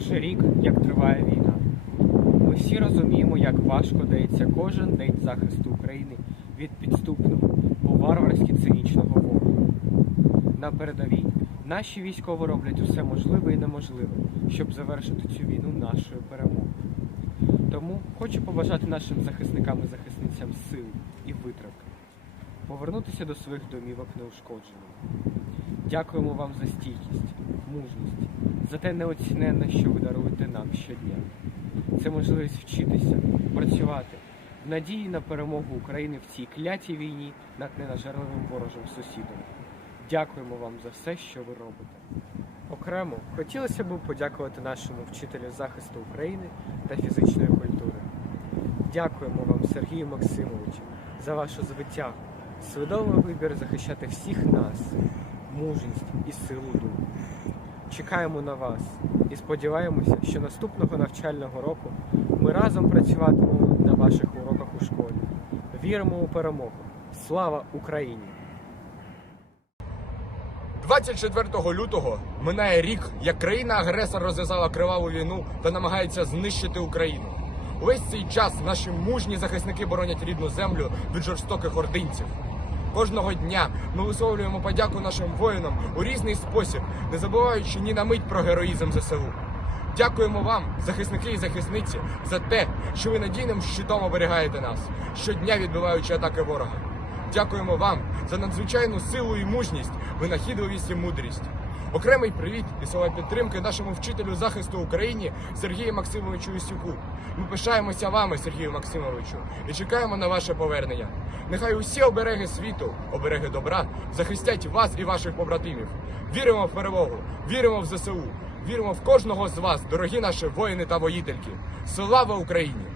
Вже рік, як триває війна. Ми всі розуміємо, як важко дається кожен день захисту України від підступного, по-варварськи цинічного ворога. На передовій наші військові роблять усе можливе і неможливе, щоб завершити цю війну нашою перемогою. Тому хочу побажати нашим захисникам і захисницям сил і витримки, повернутися до своїх домівок неушкодженими. Дякуємо вам за стійкість, мужність, за те неоціненне, що ви даруєте нам щодня. Це можливість вчитися, працювати в надії на перемогу України в цій клятій війні над ненажерливим ворожим сусідом. Дякуємо вам за все, що ви робите. Окремо хотілося б подякувати нашому вчителю захисту України та фізичної культури. Дякуємо вам, Сергію Максимовичу, за вашу звиття, свідомий вибір захищати всіх нас, мужність і силу духу. Чекаємо на вас і сподіваємося, що наступного навчального року ми разом працюватимемо на ваших уроках у школі. Віримо у перемогу. Слава Україні! 24 лютого минає рік, як країна-агресор розв'язала криваву війну та намагається знищити Україну. Увесь цей час наші мужні захисники боронять рідну землю від жорстоких ординців. Кожного дня ми висловлюємо подяку нашим воїнам у різний спосіб, не забуваючи ні на мить про героїзм ЗСУ. Дякуємо вам, захисники і захисниці, за те, що ви надійним щитом оберігаєте нас, щодня відбиваючи атаки ворога. Дякуємо вам за надзвичайну силу і мужність, винахідливість і мудрість. Окремий привіт і слова підтримки нашому вчителю захисту Україні Сергію Максимовичу Ісюку. Ми пишаємося вами, Сергію Максимовичу, і чекаємо на ваше повернення. Нехай усі обереги світу, обереги добра захистять вас і ваших побратимів. Віримо в перемогу, віримо в ЗСУ, віримо в кожного з вас, дорогі наші воїни та воїтельки. Слава Україні!